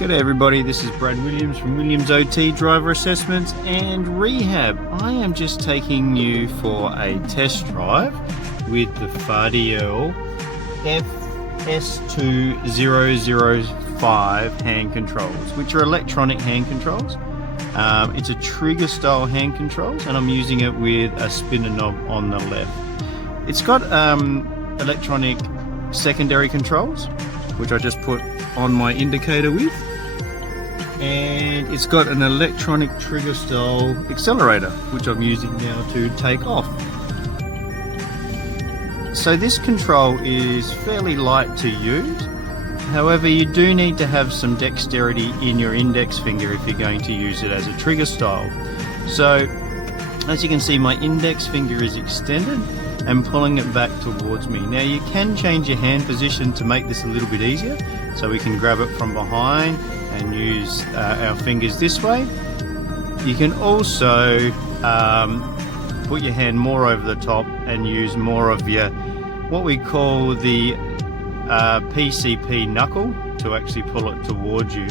G'day everybody, this is Brad Williams from Williams OT Driver Assessments and Rehab. I am just taking you for a test drive with the Fadiel FS2005 hand controls, which are electronic hand controls. It's a trigger style hand controls and I'm using it with a spinner knob on the left. It's got electronic secondary controls, which I just put on my indicator with, and it's got an electronic trigger style accelerator, which I'm using now to take off. So this control is fairly light to use. However, you do need to have some dexterity in your index finger if you're going to use it as a trigger style. So as you can see, my index finger is extended and pulling it back towards me. Now you can change your hand position to make this a little bit easier, so we can grab it from behind and use our fingers this way. You can also put your hand more over the top and use more of your, what we call the PCP knuckle, to actually pull it towards you.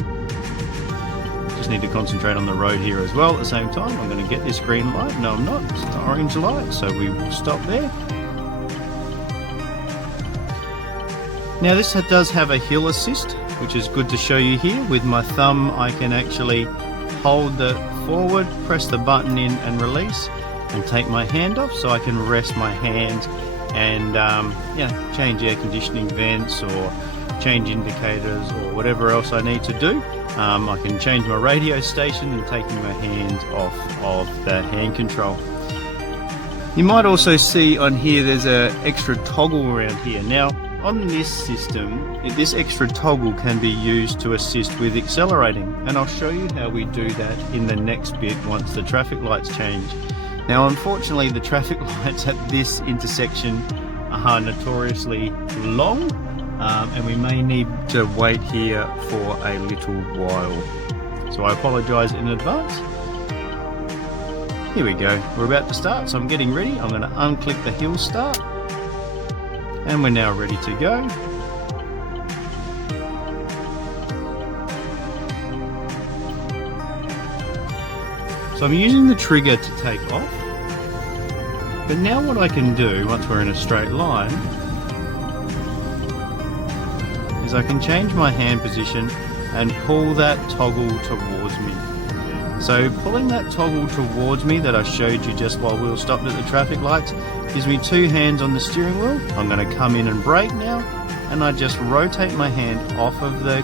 Just need to concentrate on the road here as well at the same time. I'm going to get this green light. No, I'm not. It's the orange light, so we will stop there. Now this does have a hill assist, which is good to show you here. With my thumb I can actually hold the forward, press the button in and release, and take my hand off, so I can rest my hand and change air conditioning vents or change indicators or whatever else I need to do. I can change my radio station and taking my hands off of the hand control. You might also see on here there's an extra toggle around here. Now on this system, this extra toggle can be used to assist with accelerating, and I'll show you how we do that in the next bit once the traffic lights change. Now unfortunately the traffic lights at this intersection are notoriously long, and we may need to wait here for a little while. So I apologise in advance. Here we go, we're about to start, so I'm getting ready. I'm going to unclick the hill start, and we're now ready to go. So I'm using the trigger to take off, but now what I can do once we're in a straight line is I can change my hand position and pull that toggle towards me. So pulling that toggle towards me that I showed you just while we were stopped at the traffic lights gives me two hands on the steering wheel. I'm going to come in and brake now, and I just rotate my hand off of the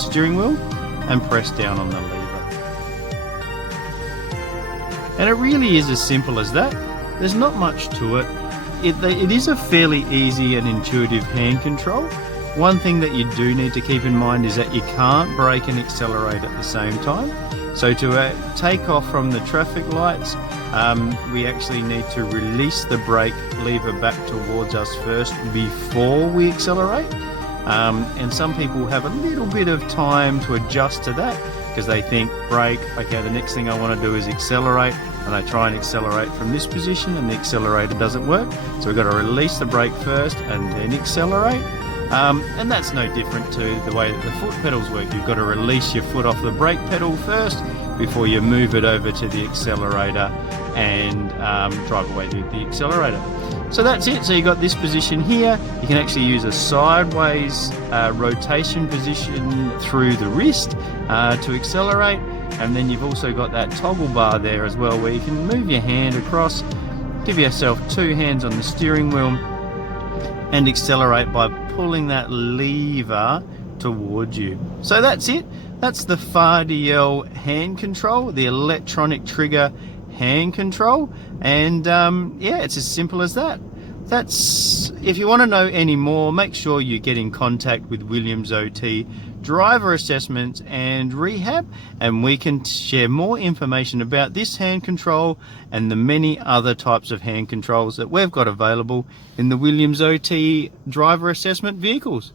steering wheel and press down on the lever. And it really is as simple as that. There's not much to it. It is a fairly easy and intuitive hand control. One thing that you do need to keep in mind is that you can't brake and accelerate at the same time. So to take off from the traffic lights, we actually need to release the brake lever back towards us first before we accelerate. And some people have a little bit of time to adjust to that, because they think brake, okay, the next thing I want to do is accelerate, and I try and accelerate from this position and the accelerator doesn't work. So we've got to release the brake first and then accelerate. And that's no different to the way that the foot pedals work. You've got to release your foot off the brake pedal first before you move it over to the accelerator and drive away with the accelerator. So that's it. So you've got this position here. You can actually use a sideways rotation position through the wrist to accelerate. And then you've also got that toggle bar there as well, where you can move your hand across, give yourself two hands on the steering wheel, and accelerate by pulling that lever towards you. So that's it. That's the Fadiel hand control, the electronic trigger hand control, and it's as simple as that. If you want to know any more, make sure you get in contact with Williams OT Driver Assessments and Rehab, and we can share more information about this hand control and the many other types of hand controls that we've got available in the Williams OT Driver Assessment vehicles.